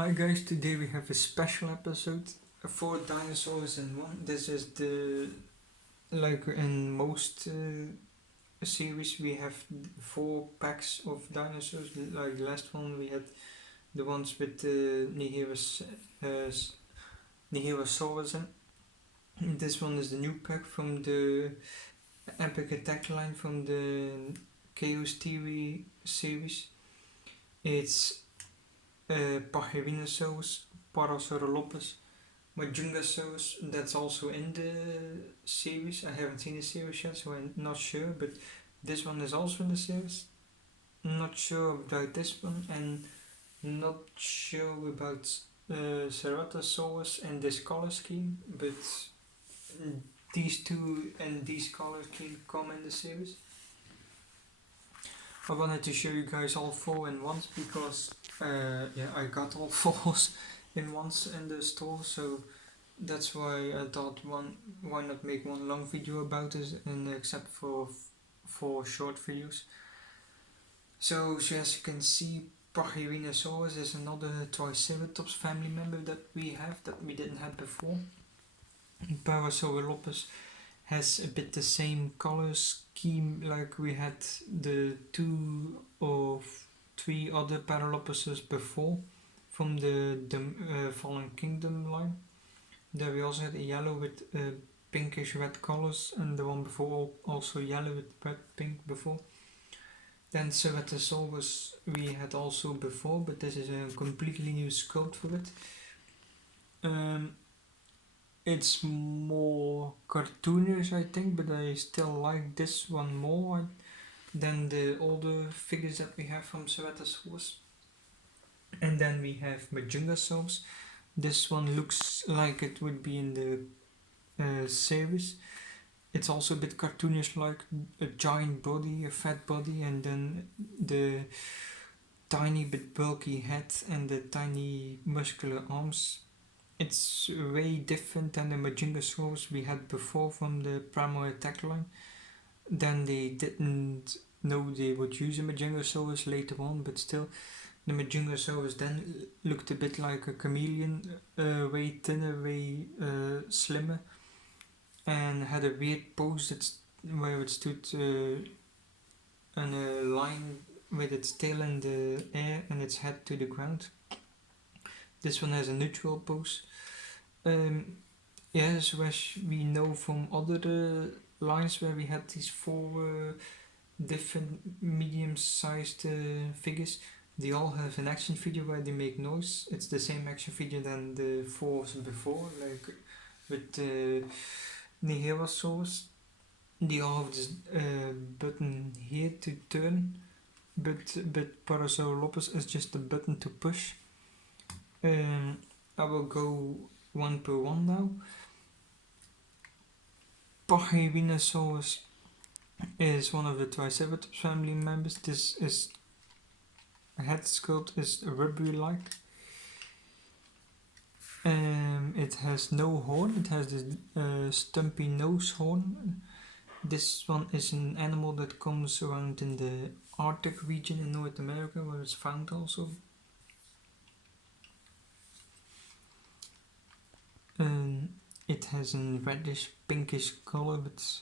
Hi guys, today we have a special episode for dinosaurs in one. This is the like in most series we have four packs of dinosaurs. Like the last one we had the ones with the Niherosaurus in. This one is the new pack from the Epic Attack line from the Chaos TV series. It's pachyrhinosaurus, parasaurolophus, majungasaurus. That's also in the series. I haven't seen the series yet, so I'm not sure. But this one is also in the series. Not sure about this one, and not sure about ceratosaurus and this color scheme. But these two and these color scheme come in the series. I wanted to show you guys all four in once because I got all fours in once in the store, so that's why I thought why not make one long video about it and except for short videos. So as you can see, pachyrhinosaurus is another Triceratops family member that we have that we didn't have before. Parasaurolophus has a bit the same color scheme like we had the 2 or 3 other Paralophuses before from the Fallen Kingdom line. There we also had a yellow with pinkish red colors, and the one before also yellow with red pink before. Then ceratosaurus we had also before, but this is a completely new sculpt for it. It's more cartoonish, I think, but I still like this one more than the older figures that we have from Ceratosaurus. And then we have majungasaurus. This one looks like it would be in the series. It's also a bit cartoonish, like a giant body, a fat body, and then the tiny but bulky head and the tiny muscular arms. It's way different than the majungasaurus we had before from the primary attack line. Then they didn't know they would use a majungasaurus later on, but still, the majungasaurus then looked a bit like a chameleon, way thinner, way slimmer, and had a weird pose where it stood on a line with its tail in the air and its head to the ground. This one has a neutral pose. Yes, as we know from other lines where we had these four different medium-sized figures, they all have an action figure where they make noise. It's the same action figure than the fours before, like with the Niherosaurus. They all have this button here to turn, but Parasaurolophus is just a button to push. I will go one per one now. Pachyrhinosaurus is one of the Triceratops family members. This is head sculpt is rubbery-like. It has no horn. It has this stumpy nose horn. This one is an animal that comes around in the Arctic region in North America, where it's found also. It has a reddish pinkish color with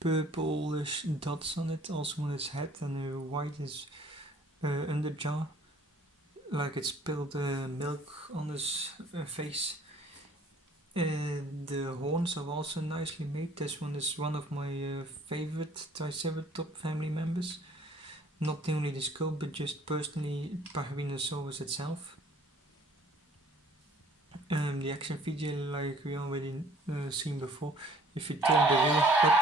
purplish dots on it, also on its head, and a whitish underjaw, like it spilled milk on its face. The horns are also nicely made. This one is one of my favorite Triceratops family members. Not only the sculpt, but just personally Pachyrhinosaurus itself. The action figure, like we already seen before, if you turn the wheel up,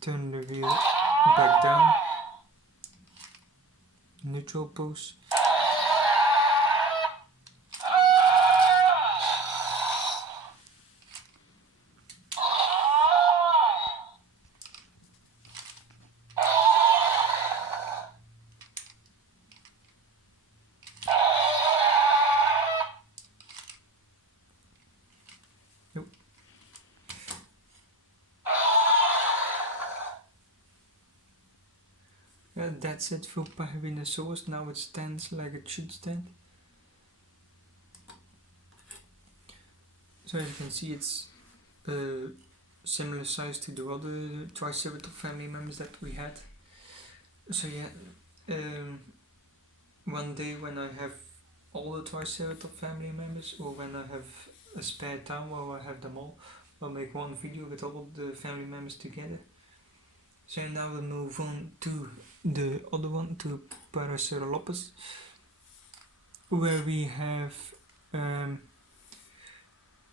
turn the wheel back down, neutral pose. yeah, that's it for pachyrhinosaurus. Now it stands like it should stand. So as you can see, it's similar size to the other Triceratops family members that we had. So yeah, one day when I have all the Triceratops family members, or when I have a spare time where I have them all, I'll make one video with all of the family members together. So now we'll move on to the other one, to parasaurolophus, where we have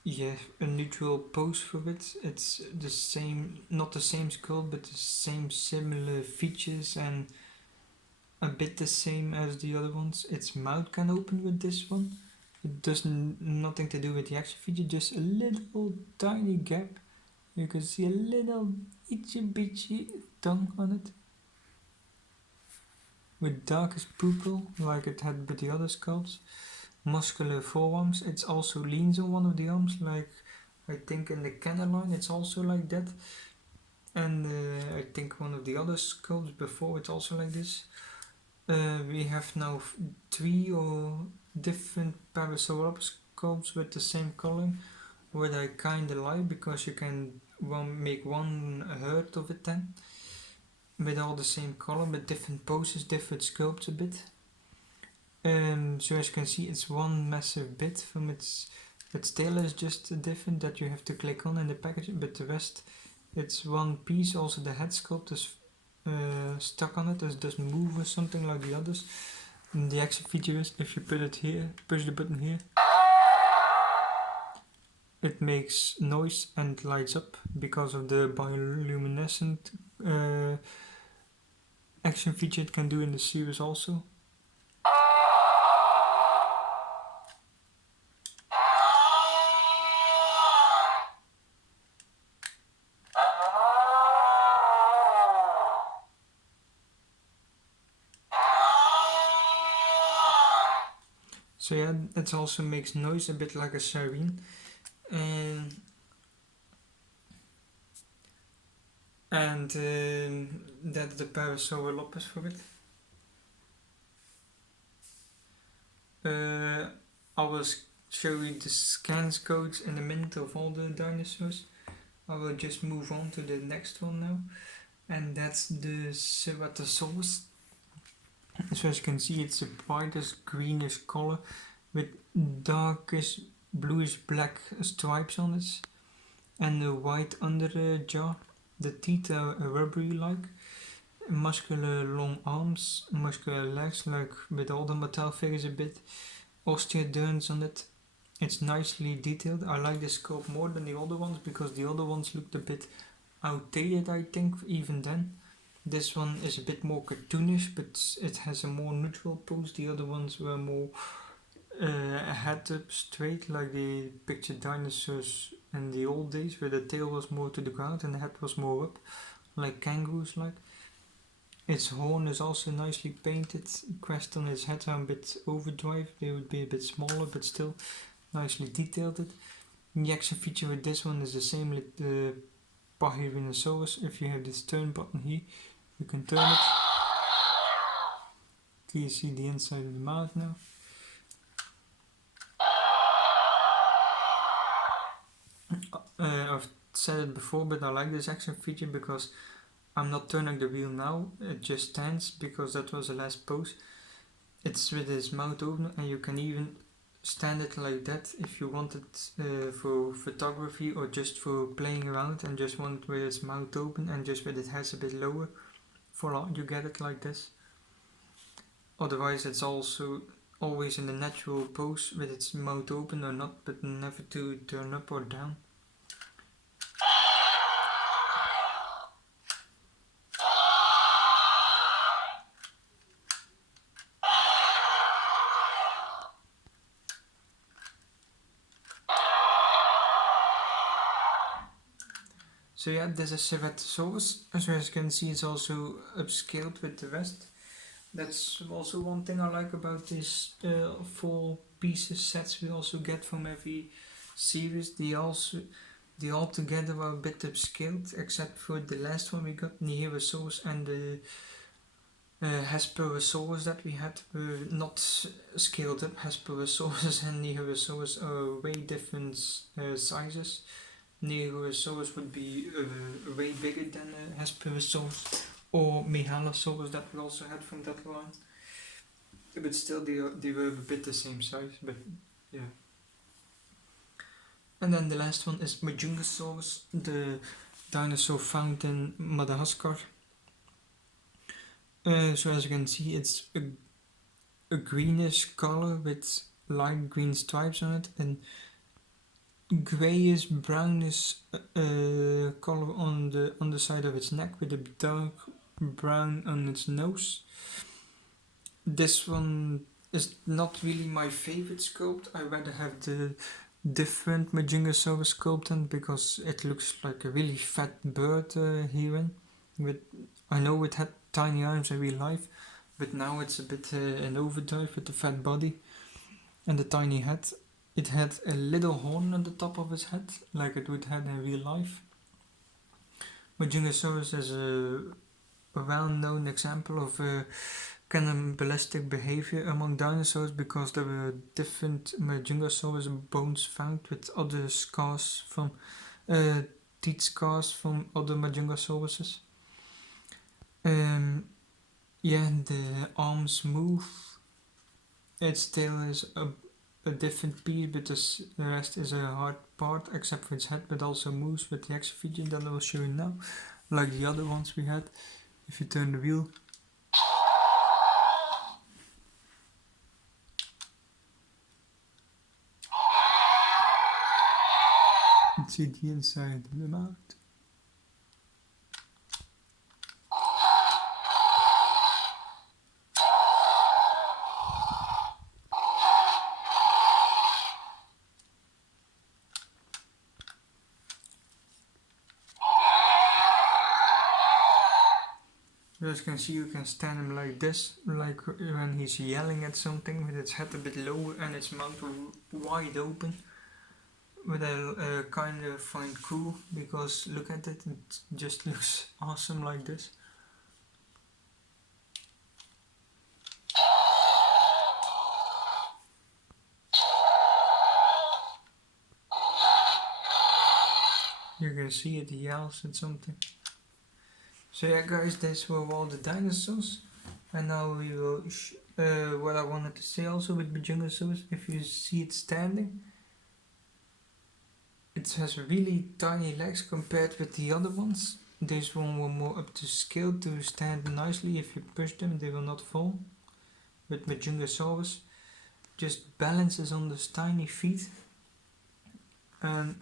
yeah, a neutral pose for it. It's the same, not the same skull, but the same similar features and a bit the same as the other ones. Its mouth can open with this one. It does nothing to do with the action feature, just a little tiny gap. You can see a little itchy bitchy tongue on it, with darkest pupil like it had with the other skulls. Muscular forearms. It also leans on one of the arms, like I think in the cannon line it's also like that. And I think one of the other sculpts before it's also like this. We have now 3 or different parasaurolophus sculpts with the same coloring, what I kinda like, because you can make one herd of it then, with all the same color, but different poses, different sculpts a bit. So as you can see, it's one massive bit from its tail is just different, that you have to click on in the package, but the rest it's one piece. Also the head sculpt is stuck on it, it doesn't move or something like the others. And the action feature is, if you put it here, push the button here, it makes noise and lights up because of the bioluminescent action feature it can do in the series also. So yeah, it also makes noise a bit like a siren. And that's the parasaurolophus for it. I will show you the scans codes in a minute of all the dinosaurs. I will just move on to the next one now, and that's the ceratosaurus. So as you can see, it's a brightest greenish color with darkish bluish black stripes on it, and a white underjaw. The teeth are rubbery like, muscular long arms, muscular legs like with all the Mattel figures a bit, osteoderms on it. It's nicely detailed. I like this sculpt more than the other ones because the other ones looked a bit outdated, I think, even then. This one is a bit more cartoonish, but it has a more neutral pose. The other ones were more head up straight, like the pictured dinosaurs in the old days, where the tail was more to the ground and the head was more up, like kangaroos like. Its horn is also nicely painted. Crest on its head are a bit overdrive. They would be a bit smaller, but still nicely detailed. The action feature with this one is the same with the pachyrhinosaurus. If you have this turn button here, you can turn it. Can you see the inside of the mouth now? I've said it before, but I like this action feature because I'm not turning the wheel now, it just stands because that was the last pose. It's with its mouth open, and you can even stand it like that if you want it for photography or just for playing around and just want it with its mouth open and just with its head a bit lower. Voila, you get it like this. Otherwise it's also always in the natural pose with its mouth open or not, but never to turn up or down. So yeah, this is ceratosaurus. As you can see, it's also upscaled with the rest. That's also one thing I like about these 4 pieces sets we also get from every series. They all together are a bit upscaled, except for the last one we got, Neherosaurus and the Hesperosaurus that we had were not scaled up. Hesperosaurus and Negerosaurus are way different sizes. Negerosaurus would be way bigger than Hesperosaurus or Megalosaurus that we also had from that line. But still, they were a bit the same size, but yeah. And then the last one is Majungasaurus, the dinosaur found in Madagascar. So as you can see, it's a greenish color with light green stripes on it and grayish brownish color on the underside of its neck with a dark brown on its nose. This one is not really my favorite sculpt. I rather have the different Majungasaurus sculpted because it looks like a really fat bird herein. I know it had tiny arms in real life, but now it's a bit an overdrive with the fat body and the tiny head. It had a little horn on the top of its head, like it would have in real life. Majungasaurus is a well-known example of cannibalistic behavior among dinosaurs because there were different Majungasaurus bones found with other scars from teeth scars from other Majungasauruses. Yeah, the arms move. Its tail is a different piece, but the rest is a hard part except for its head, but also moves with the extra feature that I will show you now, like the other ones we had. If you turn the wheel, you see the inside of the mouth. As you can see, you can stand him like this, like when he's yelling at something with its head a bit lower and its mouth wide open. But I kind of find cool because look at it, it just looks awesome like this. You can see it yells at something. So yeah guys, these were all the dinosaurs, and now we will what I wanted to say also with Majungasaurus. If you see it standing, it has really tiny legs compared with the other ones. This one were more up to scale to stand nicely. If you push them, they will not fall. With Majungasaurus, just balances on those tiny feet, and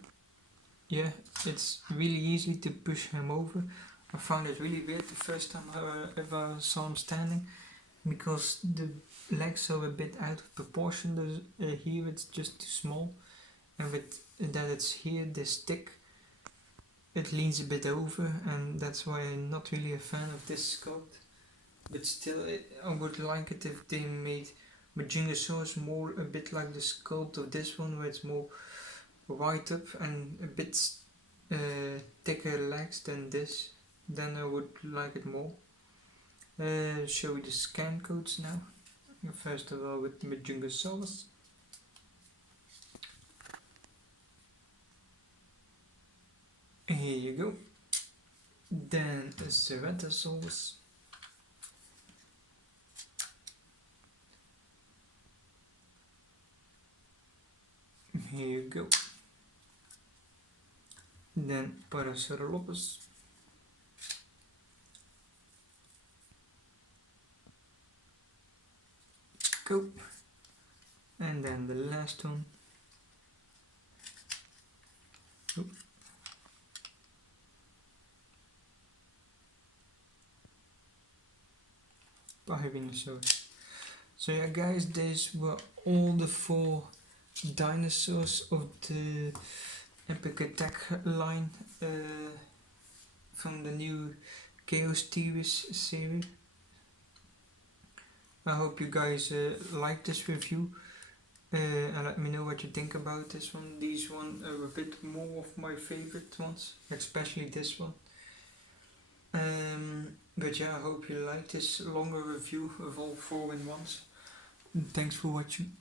yeah, it's really easy to push him over. I found it really weird the first time I ever saw him standing because the legs are a bit out of proportion. Here it's just too small, and with that it's here, this stick, it leans a bit over, and that's why I'm not really a fan of this sculpt. But still, I would like it if they made Majungasaurus more a bit like the sculpt of this one, where it's more wide up and a bit thicker legs than this. Then I would like it more. Show you the scan codes now. First of all with the Majungasaurus. Here you go. Then a ceratosaurus. Here you go. Then parasaurolophus. Go. And then the last one. Oh. Pachyrhinosaurus. So yeah guys, these were all the 4 dinosaurs of the Epic Attack line from the new Chaos series. I hope you guys like this review and let me know what you think about this one. These one are a bit more of my favorite ones, especially this one. But yeah, I hope you liked this longer review of all 4 in ones. And thanks for watching.